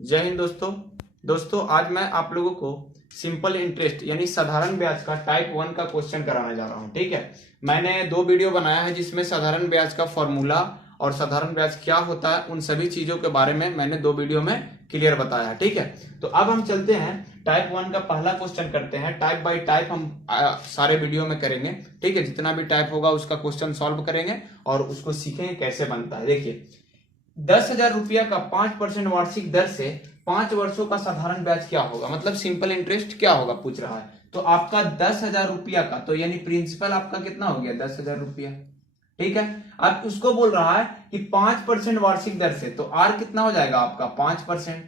जय हिंद दोस्तों आज मैं आप लोगों को सिंपल इंटरेस्ट यानी साधारण ब्याज का टाइप 1 का क्वेश्चन कराने जा रहा हूं। ठीक है, मैंने 2 वीडियो बनाया है जिसमें साधारण ब्याज का फॉर्मूला और साधारण ब्याज क्या होता है उन सभी चीजों के बारे में मैंने 2 वीडियो में क्लियर बताया है। ठीक है, तो अब हम चलते हैं टाइप 1 का पहला क्वेश्चन करते हैं। टाइप बाय टाइप हम सारे वीडियो में करेंगे। ठीक है, जितना भी टाइप होगा उसका क्वेश्चन सॉल्व करेंगे और उसको सीखेंगे कैसे बनता है। देखिए, 10,000 रुपया का 5% वार्षिक दर से 5 वर्षों का साधारण ब्याज क्या होगा, मतलब सिंपल इंटरेस्ट क्या होगा पूछ रहा है। तो आपका 10,000 रुपया का तो यानी प्रिंसिपल आपका कितना हो गया 10,000 रुपया। ठीक है, अब उसको बोल रहा है कि 5% वार्षिक दर से, तो आर कितना हो जाएगा आपका 5%।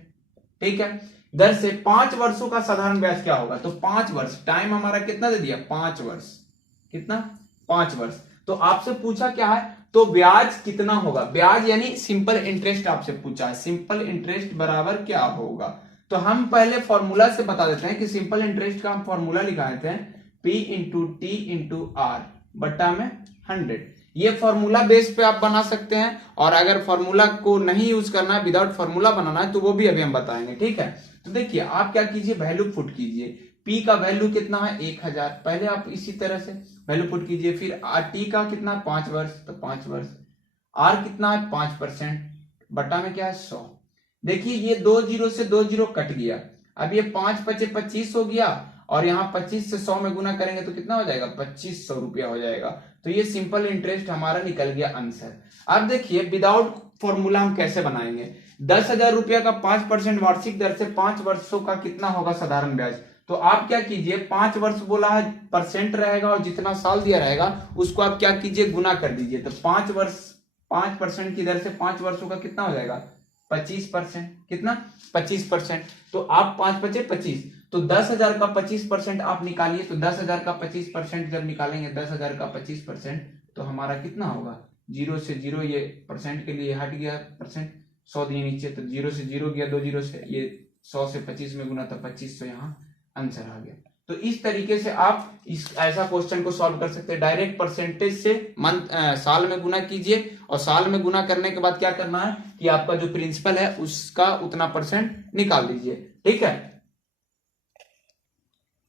ठीक है, दर से 5 वर्षों का साधारण ब्याज क्या होगा, तो 5 वर्ष, टाइम हमारा कितना दे दिया 5 वर्ष, कितना 5 वर्ष। तो आपसे पूछा क्या है, तो ब्याज कितना होगा, ब्याज यानी सिंपल इंटरेस्ट आपसे पूछा है, सिंपल इंटरेस्ट बराबर क्या होगा। तो हम पहले फॉर्मूला से बता देते हैं कि सिंपल इंटरेस्ट का हम फॉर्मूला लिखा देते हैं P into T into R बट्टा में 100। ये फॉर्मूला बेस पे आप बना सकते हैं, और अगर फॉर्मूला को नहीं यूज करना है, विदाउट फॉर्मूला बनाना है, तो वो भी अभी हम बताएंगे। ठीक है, तो देखिए आप क्या कीजिए, वैल्यू पुट कीजिए। P का वैल्यू कितना है 1000, पहले आप इसी तरह से वैल्यू पुट कीजिए। फिर टी का कितना 5 वर्ष, तो 5 वर्ष। आर कितना है 5%, बटा में क्या है 100। देखिए ये 2 जीरो से 2 जीरो कट गया, अब ये 5 पचे 25 हो गया, और यहाँ 25 से 100 में गुना करेंगे तो कितना हो जाएगा 2500 रुपया हो जाएगा। तो ये सिंपल इंटरेस्ट हमारा निकल गया आंसर। अब देखिए विदाउट फॉर्मूला हम कैसे बनाएंगे। 10,000 रुपया का 5% वार्षिक दर से 5 वर्षों का कितना होगा साधारण ब्याज। तो आप क्या कीजिए, 5 वर्ष बोला है, परसेंट रहेगा और जितना साल दिया रहेगा उसको आप क्या कीजिए गुना कर दीजिए। तो 5 वर्ष 5% की दर से 5 वर्षों का कितना हो जाएगा 25%, कितना 25%। तो आप 5 बचे 25, तो 10,000 का 25% आप निकालिए। तो 10,000 का 25% जब निकालेंगे, 10,000 का 25%, तो हमारा कितना होगा, जीरो से जीरो, ये परसेंट के लिए हट गया परसेंट, 100 दिए नीचे, तो जीरो से जीरो गया, 2 जीरो से, ये 100 से 25 में गुना, तो 2500 यहाँ आंसर आ गया। तो इस तरीके से आप इस ऐसा क्वेश्चन को सॉल्व कर सकते हैं। डायरेक्ट परसेंटेज से साल में गुना कीजिए, और साल में गुना करने के बाद क्या करना है कि आपका जो प्रिंसिपल है उसका उतना परसेंट निकाल लीजिए। ठीक है,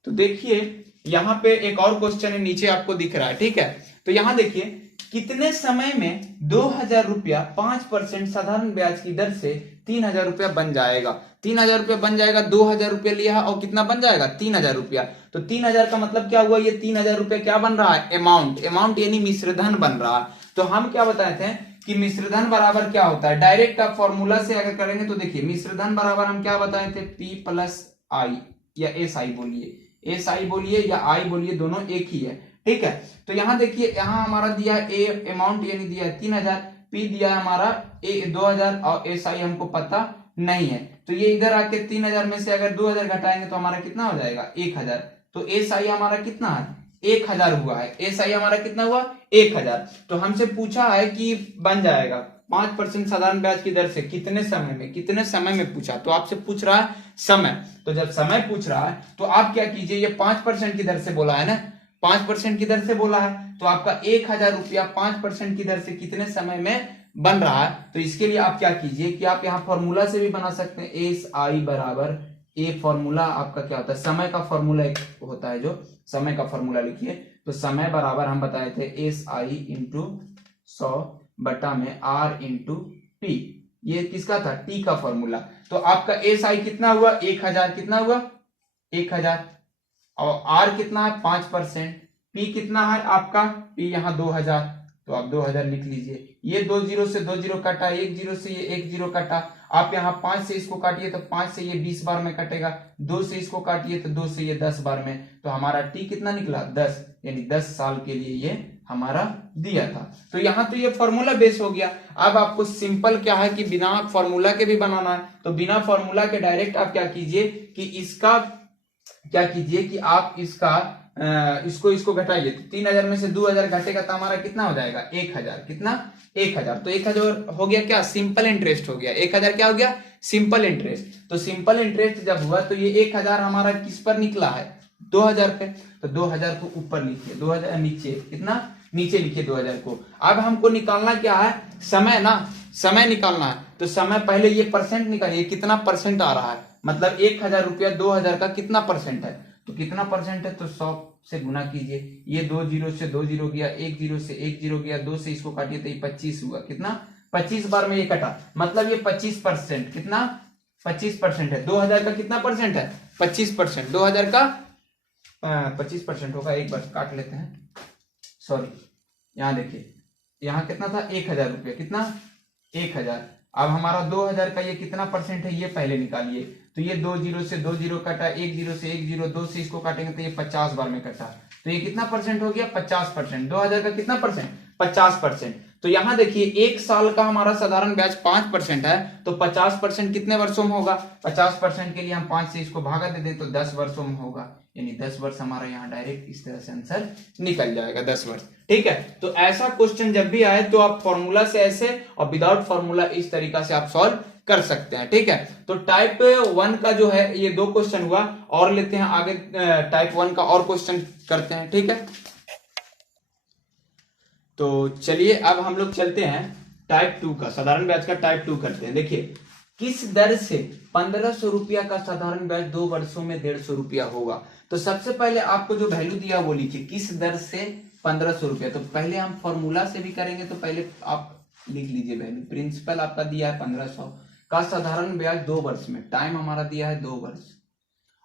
तो देखिए यहां पे एक और क्वेश्चन है, नीचे आपको दिख रहा है। ठीक है, तो यहां देखिए कितने समय में 2,000 रुपया 5% साधारण ब्याज की दर से 3,000 रुपया बन जाएगा। 3,000 रुपया बन जाएगा, 2,000 रुपया लिया है और कितना बन जाएगा 3,000 रुपया। तो 3,000 का मतलब क्या हुआ, ये 3,000 रुपया क्या बन रहा है, अमाउंट यानी मिश्रधन बन रहा है। तो हम क्या बताए थे कि मिश्रधन बराबर क्या होता है, डायरेक्ट आप फॉर्मूला से अगर करेंगे तो देखिए मिश्रधन बराबर हम क्या बताए थे, P प्लस आई, या एस आई बोलिए, एस आई बोलिए या आई बोलिए, दोनों एक ही है। ठीक है, तो यहां देखिए, यहां हमारा दिया ए अमाउंट यानी दिया है 3,000, पी दिया है हमारा ए 2,000, और एस आई हमको पता नहीं है। तो ये इधर आके 3,000 में से अगर 2,000 घटाएंगे तो हमारा कितना हो जाएगा 1,000। तो एस आई हमारा कितना है 1,000 हुआ है, एस आई हमारा कितना हुआ 1,000। तो हमसे पूछा है कि बन जाएगा 5% साधारण ब्याज की दर से कितने समय में, कितने समय में पूछा, तो आपसे पूछ रहा है समय। तो जब समय पूछ रहा है तो आप क्या कीजिए, ये 5% की दर से बोला है ना, 5% की दर से बोला है, तो आपका 1,000 रुपया 5% की दर से कितने समय में बन रहा है। तो इसके लिए आप क्या कीजिए कि आप यहाँ फॉर्मूला से भी बना सकते हैं, एस आई बराबर ए, फॉर्मूला आपका क्या होता है, समय का फॉर्मूला एक होता है, जो समय का फॉर्मूला लिखिए। तो समय बराबर हम बताए थे एस आई इंटू 100 बटा में आर इंटू टी, ये किसका था टी का फॉर्मूला। तो आपका एस आई कितना हुआ 1,000, कितना हुआ 1,000, और आर कितना है 5%, पी कितना है आपका, पी यहाँ 2,000, तो आप 2,000 लिख लीजिए। ये 2 जीरो से 2 जीरो काटा, 1 जीरो से ये 1 जीरो काटा, आप यहाँ 5 से इसको काटिए तो 5 से ये 20 बार में कटेगा, 2 से इसको काटिए तो 2 से ये 10 बार में, तो हमारा टी कितना निकला 10, यानी 10 साल के लिए ये हमारा दिया था। तो यहाँ तो ये फॉर्मूला बेस हो गया। अब आपको सिंपल क्या है कि बिना फॉर्मूला के भी बनाना है, तो बिना फॉर्मूला के डायरेक्ट आप क्या कीजिए कि इसका क्या कीजिए कि आप इसका इसको घटाइए। तो 3,000 में से 2,000 घटेगा तो हमारा कितना हो जाएगा 1,000, कितना 1,000। तो 1,000 हो गया क्या सिंपल इंटरेस्ट हो गया, 1,000 क्या हो गया सिंपल इंटरेस्ट। तो सिंपल इंटरेस्ट जब हुआ तो ये 1,000 हमारा किस पर निकला है 2,000 पे, तो 2,000 को ऊपर लिखिए, 2,000 नीचे, कितना नीचे लिखिए 2,000 को। अब हमको निकालना क्या है समय ना, समय निकालना है। तो समय पहले ये परसेंट निकालिए, कितना परसेंट आ रहा है, मतलब 1000 रुपया 2000 का कितना परसेंट है, तो कितना परसेंट है, तो 100 से गुना कीजिए। ये 2 जीरो से 2 जीरो गया, 1 जीरो से 1 जीरो गया, 2 से इसको काटिए तो ये 25 हुआ। कितना, 25 बार में ये कटा, मतलब ये 25%, कितना 25% है। 2000 का कितना परसेंट है, 25%। 2000 का 25% होगा, एक बार काट लेते हैं, सॉरी, यहाँ देखिए, यहाँ कितना था, 1000 रुपया, कितना 1000। अब हमारा 2000 का ये कितना परसेंट है, ये पहले निकालिए। तो ये 2 जीरो से 2 जीरो कटा, 1 जीरो से 1 जीरो, 2 से इसको काटेंगे तो ये 50 बार में कटा, तो ये कितना परसेंट हो गया, 50%। 2000 का कितना परसेंट, 50%। तो यहाँ देखिए, एक साल का हमारा साधारण ब्याज 5% है, तो 50% कितने वर्षों में होगा, 50% के लिए हम 5 से इसको भागा दे दें तो 10 वर्षों में होगा, यानी 10 वर्ष हमारा यहाँ डायरेक्ट इस तरह से आंसर निकल जाएगा, 10 वर्ष। ठीक है, तो ऐसा क्वेश्चन जब भी आए तो आप फॉर्मूला से ऐसे और विदाउट फॉर्मूला इस तरीका से आप सॉल्व कर सकते हैं। ठीक है, तो टाइप 1 का जो है ये 2 क्वेश्चन हुआ, और लेते हैं आगे टाइप 1 का और क्वेश्चन करते हैं। ठीक है, तो चलिए अब हम लोग चलते हैं टाइप 2 का, साधारण ब्याज का टाइप 2 करते हैं। देखिए, किस दर से 1500 रुपया का साधारण ब्याज 2 वर्षों में 150 रुपया होगा। तो सबसे पहले आपको जो वैल्यू दिया वो लिखिए, किस दर से 1500 रुपया। तो पहले हम फॉर्मूला से भी करेंगे, तो पहले आप लिख लीजिए वैल्यू। प्रिंसिपल आपका दिया है 1500 का साधारण ब्याज 2 वर्ष में, टाइम हमारा दिया है 2 वर्ष,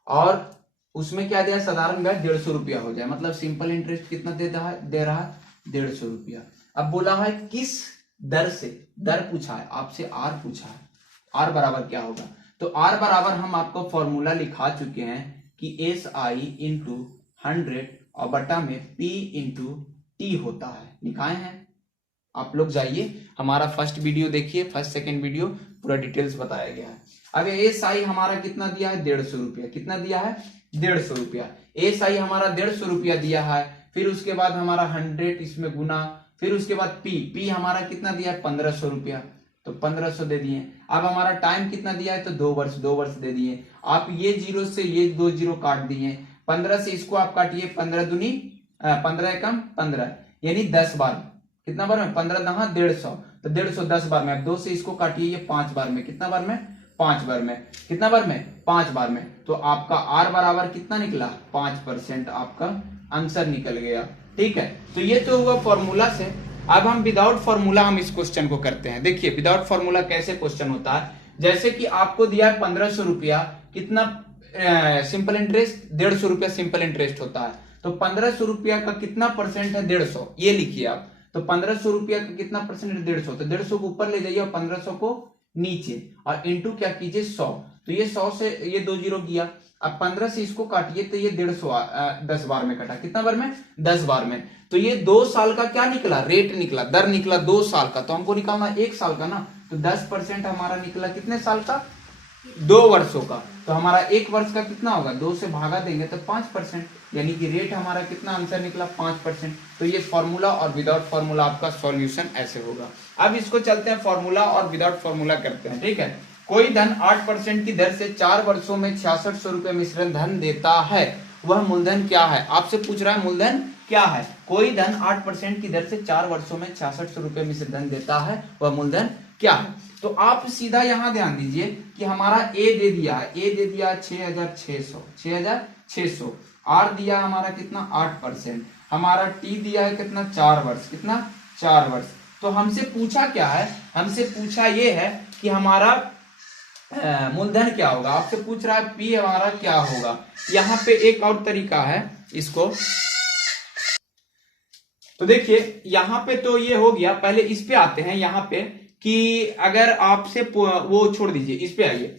और उसमें क्या दिया है, साधारण ब्याज 150 रुपया हो जाए, मतलब सिंपल इंटरेस्ट कितना दे रहा है 150 रुपया। अब बोला है किस दर से, दर पूछा है आपसे, आर पूछा है, आर बराबर क्या होगा। तो आर बराबर हम आपको फॉर्मूला लिखा चुके हैं कि एस आई इंटू 100 और बटा में पी इंटू टी होता है, लिखाए हैं। आप लोग जाइए हमारा फर्स्ट वीडियो देखिए, फर्स्ट सेकेंड वीडियो पूरा डिटेल्स बताया गया है। अब एस आई हमारा कितना दिया है, 150 रुपया, कितना दिया है 150 रुपया। एस आई हमारा 150 रुपया दिया है, फिर उसके बाद हमारा 100 इसमें गुना, फिर उसके बाद पी हमारा कितना दिया है 1500 रुपया, तो 1500 दे दिए। अब हमारा टाइम कितना दिया है, तो 2 वर्ष, 2 वर्ष दे दिए। आप ये जीरो से ये 2 जीरो काट दिए, 15 से इसको आप काटिए, 15 दूनी 15 एकम 15, यानी 10 बार, कितना बार में 15 दहा 150, तो 150 10 बार में। अब 2 से इसको काटिए, ये 5 बार में, कितना बार में 5 बार में, कितना बार में 5 बार में। तो आपका आर बराबर कितना निकला, 5% आपका आंसर निकल गया। ठीक है, तो ये तो हुआ फॉर्मूला से। अब हम विदाउट फॉर्मूला हम इस क्वेश्चन को करते हैं। देखिए विदाउट फॉर्मूला कैसे क्वेश्चन होता है, जैसे कि आपको दिया है 1500 रुपया, कितना सिंपल इंटरेस्ट 150 रुपया सिंपल इंटरेस्ट होता है, तो 1500 रुपया का कितना परसेंट है 150, ये लिखिए आप। तो 1500 रुपया का कितना परसेंट है 150, तो 150 को ऊपर ले जाइए और 1500 को नीचे, और इंटू क्या कीजिए 100, तो ये 100 से ये 2 जीरो गया। अब 15 से इसको काटिए तो ये 150 10 बार में कटा, कितना बार में 10 बार में। तो ये 2 साल का क्या निकला, रेट निकला, दर निकला 2 साल का, तो हमको निकालना 1 साल का ना, तो 10% हमारा निकला कितने साल का, 2 वर्षों का। तो हमारा 1 वर्ष का कितना होगा, 2 से भागा देंगे तो 5%, यानी कि रेट हमारा कितना आंसर निकला 5%। तो ये फॉर्मूला और विदाउट फॉर्मूला आपका सॉल्यूशन ऐसे होगा। अब इसको चलते हैं फॉर्मूला और विदाउट फॉर्मूला करते हैं। ठीक है, कोई धन 8% की दर से 4 वर्षों में 6600 रुपए मिश्रण धन देता है, वह मूलधन क्या है। आपसे पूछ रहा है मूलधन क्या है। कोई धन 8% की दर से 4 वर्षों में 6600 रुपए मिश्रण धन देता है, वह मूलधन क्या है। तो आप सीधा यहां ध्यान दीजिए कि हमारा ए दे दिया है, ए दे दिया 6600, आर दिया हमारा कितना 8%, हमारा टी दिया है कितना 4 वर्ष, कितना 4 वर्ष। तो हमसे पूछा क्या है, हमसे पूछा ये है कि हमारा मूलधन क्या होगा। आपसे पूछ रहा है पी हमारा क्या होगा। यहाँ पे एक और तरीका है इसको, तो देखिए यहाँ पे तो ये हो गया। पहले इस पे आते हैं, यहाँ पे कि अगर आपसे वो छोड़ दीजिए, इस पे आइए।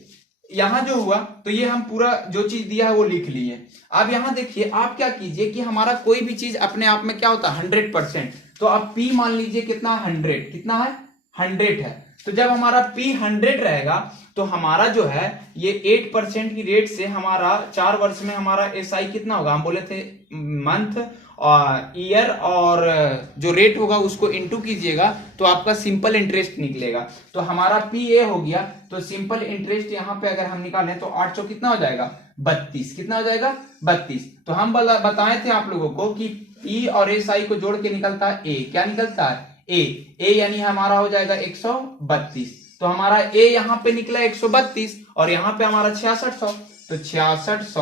यहां जो हुआ तो ये हम पूरा जो चीज दिया है वो लिख लिए। अब यहां देखिए, आप क्या कीजिए कि हमारा कोई भी चीज अपने आप में क्या होता है 100%, तो आप पी मान लीजिए कितना 100, कितना है 100 है। तो जब हमारा पी 100 रहेगा तो हमारा जो है ये 8% की रेट से हमारा 4 वर्ष में हमारा एसआई कितना होगा, हम बोले थे मंथ और ईयर, और जो रेट होगा उसको इनटू कीजिएगा तो आपका सिंपल इंटरेस्ट निकलेगा। तो हमारा पी ए हो गया, तो सिंपल इंटरेस्ट यहाँ पे अगर हम निकालें तो 800 कितना हो जाएगा 32, कितना हो जाएगा 32। तो हम बताए थे आप लोगों को कि पी और एस आई को जोड़ के निकलता है ए, क्या निकलता है ए यानी हमारा हो जाएगा 132। तो हमारा ए यहाँ पे निकला 132 और यहाँ पे हमारा 6600, तो 6600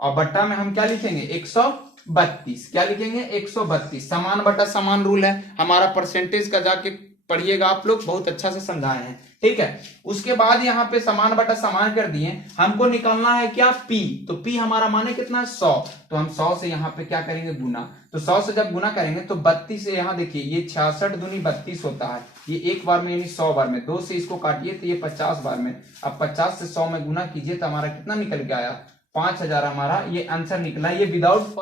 और बट्टा में हम क्या लिखेंगे 132, क्या लिखेंगे 132। समान बटा समान रूल है हमारा, परसेंटेज का जाके पढ़िएगा आप लोग, बहुत अच्छा से समझाए हैं, ठीक है। उसके बाद यहाँ पे समान बटा समान कर दिए, हमको निकालना है क्या पी, तो पी हमारा माने कितना है 100, तो हम 100 से यहाँ पे क्या करेंगे गुना, तो 100 से जब गुना करेंगे तो 32 से यहाँ देखिए ये 66 दूनी 32 होता है, ये एक बार में यानी 100 बार में, 2 से इसको काटिए तो ये 50 बार में, अब 50 से 100 में गुना कीजिए तो हमारा कितना निकल के आया 5000 हमारा ये आंसर निकला, ये विदाउट